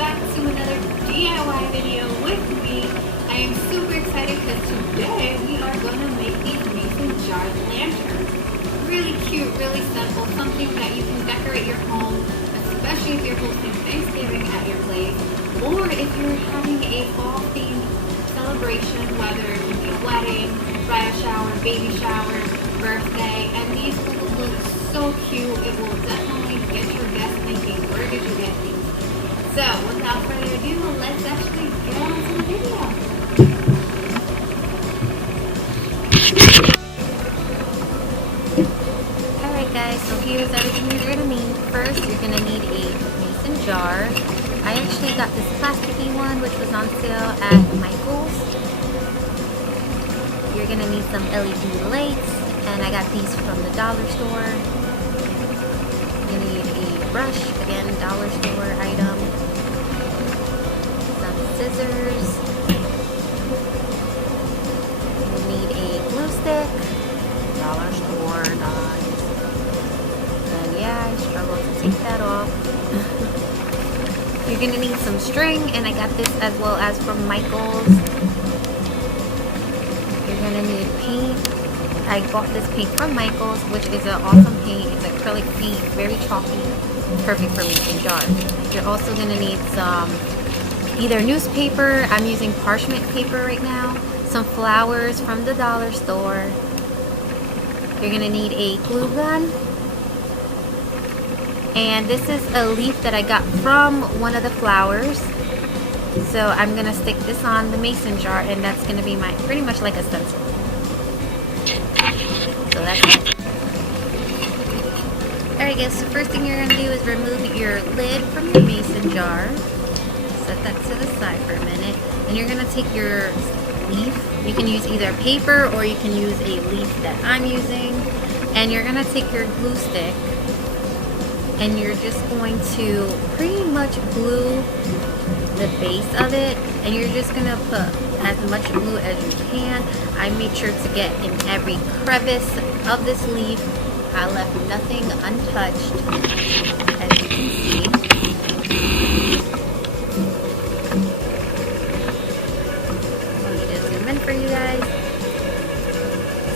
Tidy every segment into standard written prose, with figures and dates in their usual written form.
back to another DIY video with me. I am super excited because today we are going to make these mason jar lanterns. Really cute, really simple, something that you can decorate your home, especially if you're hosting Thanksgiving at your place, or if you're having a fall themed celebration, whether it be a wedding, bridal shower, baby shower, birthday, and these will look so cute. It will definitely get your guests thinking, where did you get these? So without further ado, let's actually get on to the video. Alright guys, so here's everything you're going to need. First, you're going to need a mason jar. I actually got this plasticky one which was on sale at Michael's. You're going to need some LED lights, and I got these from the dollar store. You need a brush, again, dollar store item. Some scissors. You need a glue stick, dollar store, nice. And yeah, I struggled to take that off. You're gonna need some string, and I got this as well as from Michael's. You're gonna need paint. I bought this paint from Michael's, which is an awesome paint. It's acrylic paint, very chalky, perfect for making jars. You're also going to need some either newspaper, I'm using parchment paper right now, some flowers from the dollar store. You're going to need a glue gun. And this is a leaf that I got from one of the flowers. So I'm going to stick this on the mason jar, and that's going to be my pretty much like a stencil. So that's it. Alright guys, so first thing you're going to do is remove your lid from your mason jar. Set that to the side for a minute. And you're going to take your leaf. You can use either paper or you can use a leaf that I'm using. And you're going to take your glue stick and you're just going to pretty much glue the base of it, and you're just gonna put as much glue as you can. I made sure to get in every crevice of this leaf. I left nothing untouched, as you can see. Let me just zoom in for you guys.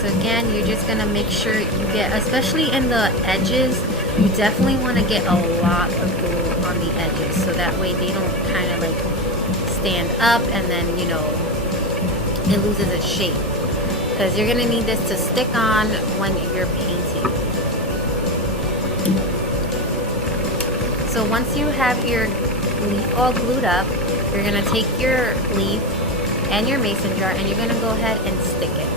So again, you're just gonna make sure you get, especially in the edges, you definitely want to get a lot of glue on the edges, so that way they don't kind of like stand up and then, you know, it loses its shape, because you're going to need this to stick on when you're painting. So once you have your leaf all glued up, you're going to take your leaf and your mason jar and you're going to go ahead and stick it.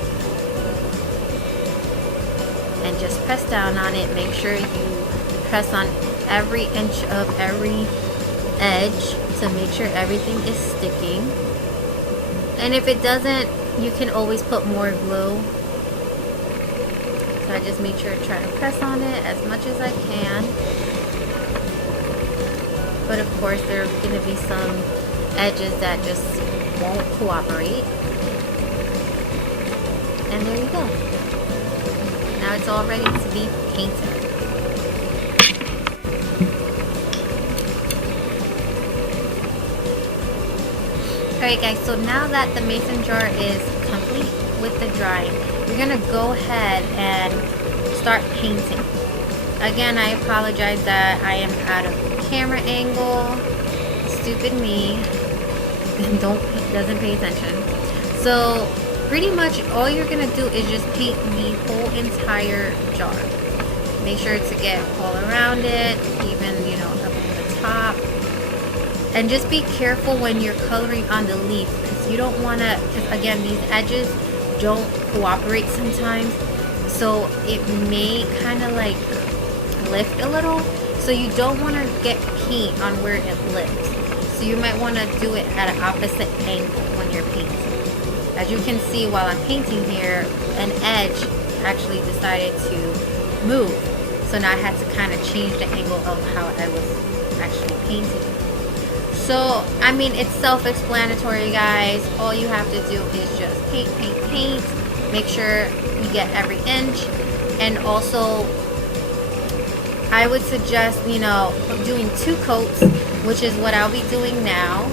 And just press down on it. Make sure you press on every inch of every edge to make sure everything is sticking. And if it doesn't, you can always put more glue. So I just make sure to try to press on it as much as I can. But of course there are going to be some edges that just won't cooperate. And there you go. Now it's all ready to be painted. Alright guys, so now that the mason jar is complete with the drying, you're going to go ahead and start painting. Again, I apologize that I am out of camera angle. Stupid me. Doesn't pay attention. So pretty much all you're going to do is just paint the whole entire jar. Make sure to get all around it, even, you know, up to the top. And just be careful when you're coloring on the leaf, because you don't want to, because again, these edges don't cooperate sometimes. So it may kind of like lift a little. So you don't want to get paint on where it lifts. So you might want to do it at an opposite angle when you're painting. As you can see, while I'm painting here, an edge actually decided to move. So now I had to kind of change the angle of how I was actually painting. So, I mean, it's self-explanatory, guys. All you have to do is just paint, paint, paint. Make sure you get every inch. And also, I would suggest, you know, doing 2 coats which is what I'll be doing now.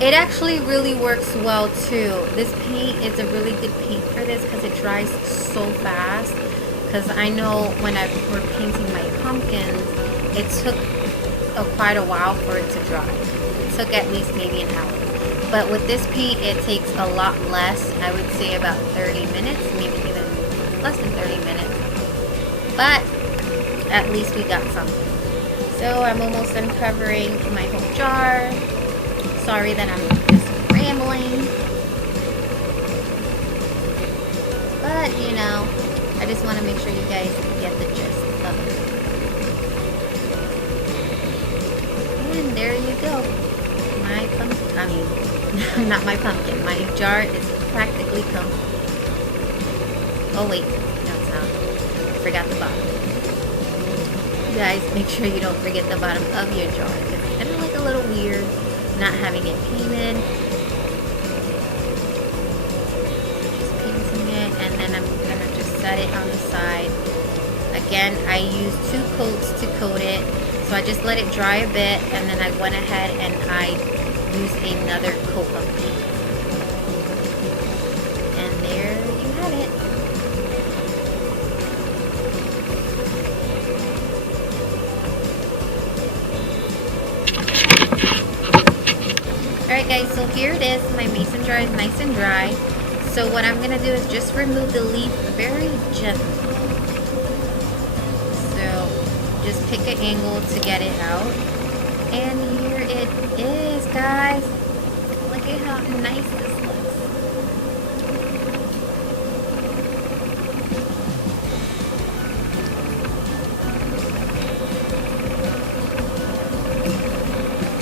It actually really works well too. This paint is a really good paint for this because it dries so fast. Because I know when we're painting my pumpkins, it took quite a while for it to dry. It took at least maybe an hour. But with this paint, it takes a lot less. I would say about 30 minutes, maybe even less than 30 minutes. But at least we got something. So I'm almost done covering my whole jar. Sorry that I'm just rambling. But, you know, I just want to make sure you guys get the gist of it. And there you go. My pumpkin, I mean, not my pumpkin. My jar is practically complete. Oh wait, no it's not. I forgot the bottom. You guys, make sure you don't forget the bottom of your jar. It's kind of like a little weird not having it painted. Just painting it, and then I'm gonna just set it on the side. Again, I used 2 coats to coat it, so I just let it dry a bit, and then I went ahead and I used another coat of paint. And there you have it. Alright guys, so here it is. My mason jar is nice and dry. So what I'm going to do is just remove the leaf very gently. So just pick an angle to get it out. And here it is, guys. Look at how nice this looks.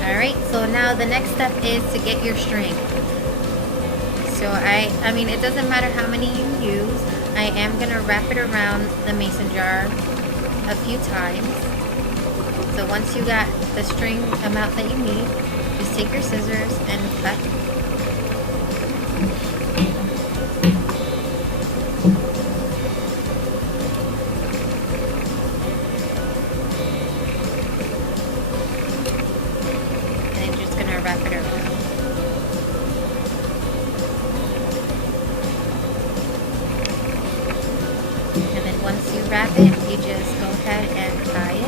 Alright, so now the next step is to get your string. So I mean, it doesn't matter how many you use. I am going to wrap it around the mason jar a few times. So once you got the string amount that you need, just take your scissors and cut. And I'm just going to wrap it around. And then once you wrap it, you just go ahead and tie it.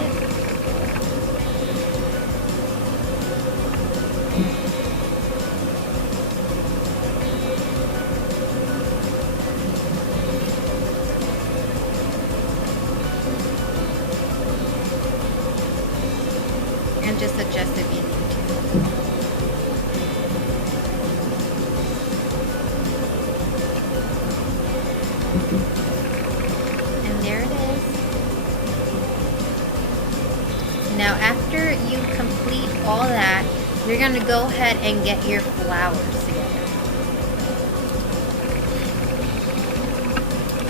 And just adjust if you need to. And there it is. Now after you complete all that, you're going to go ahead and get your flowers together.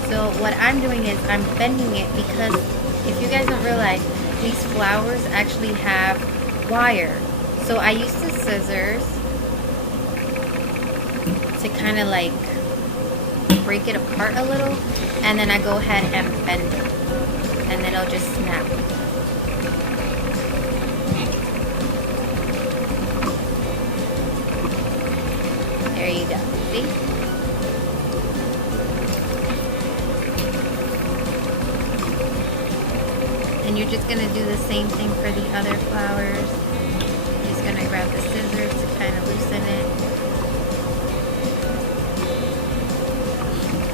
So what I'm doing is I'm bending it because if you guys don't realize, these flowers actually have wire. So I use the scissors to kind of like break it apart a little, and then I go ahead and bend it, and then it'll just snap. There you go. See? And you're just going to do the same thing for the other flowers. You're just going to grab the scissors to kind of loosen it.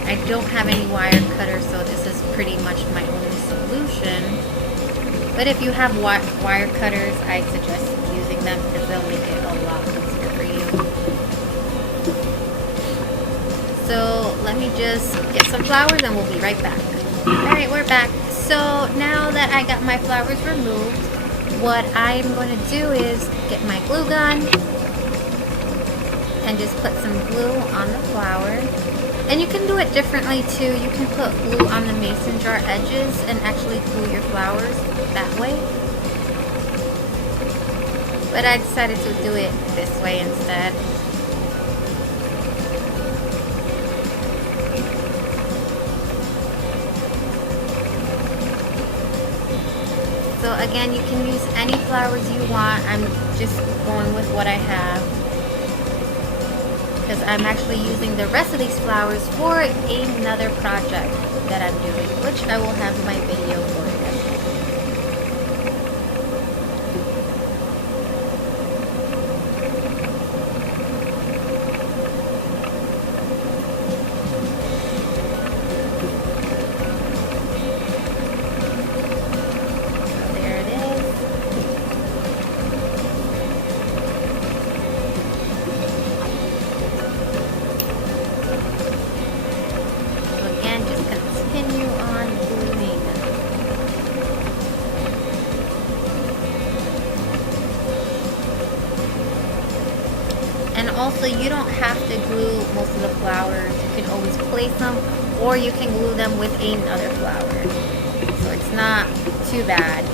I don't have any wire cutter, so this is pretty much my only solution. But if you have wire cutters, I suggest using them because they'll make it a lot easier for you. So let me just get some flowers and we'll be right back. Alright, we're back. So now that I got my flowers removed, what I'm going to do is get my glue gun and just put some glue on the flower. And you can do it differently too. You can put glue on the mason jar edges and actually glue your flowers that way. But I decided to do it this way instead. So again, you can use any flowers you want. I'm just going with what I have, because I'm actually using the rest of these flowers for another project that I'm doing, which I will have my video for you. And also, you don't have to glue most of the flowers. You can always place them, or you can glue them with another flower. So it's not too bad.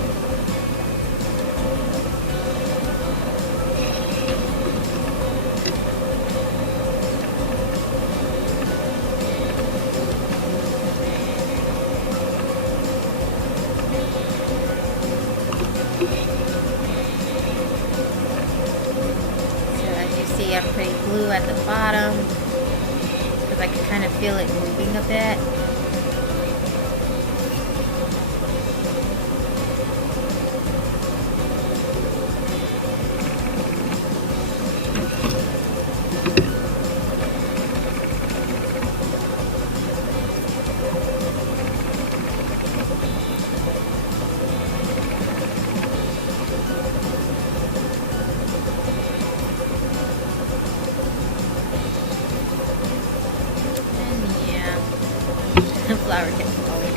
I'm putting glue at the bottom because I can kind of feel it moving a bit. The flower gets all over.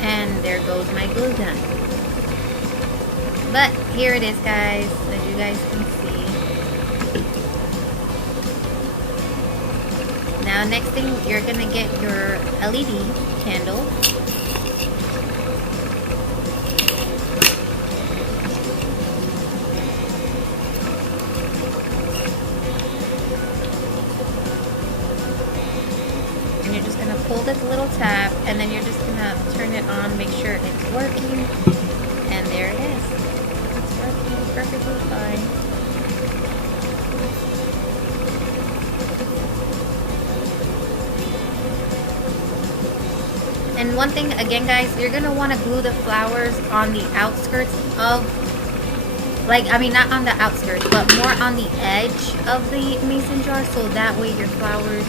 And there goes my glue gun. But here it is, guys, as you guys can see. Now next thing, you're gonna get your LED candle. And you're just gonna pull this little tab, and then you're just gonna turn it on, make sure it's working, and there it is. It's working perfectly fine. And one thing again, guys, you're gonna want to glue the flowers on the outskirts of, not on the outskirts, but more on the edge of the mason jar, so that way your flowers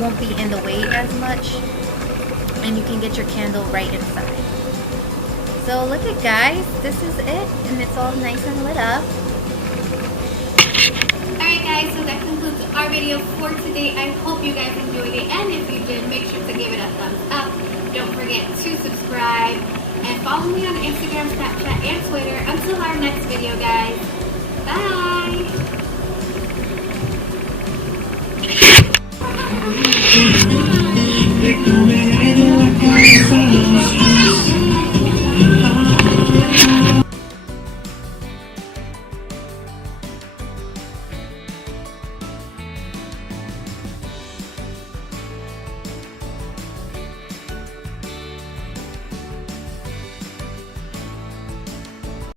won't be in the way as much, and you can get your candle right inside. So look at, guys, this is it, and it's all nice and lit up. Alright guys, so that concludes our video for today. I hope you guys enjoyed it, and if you did, make sure to give it a thumbs up. Don't forget to subscribe, and follow me on Instagram, Snapchat, and Twitter. Until our next video, guys. Bye!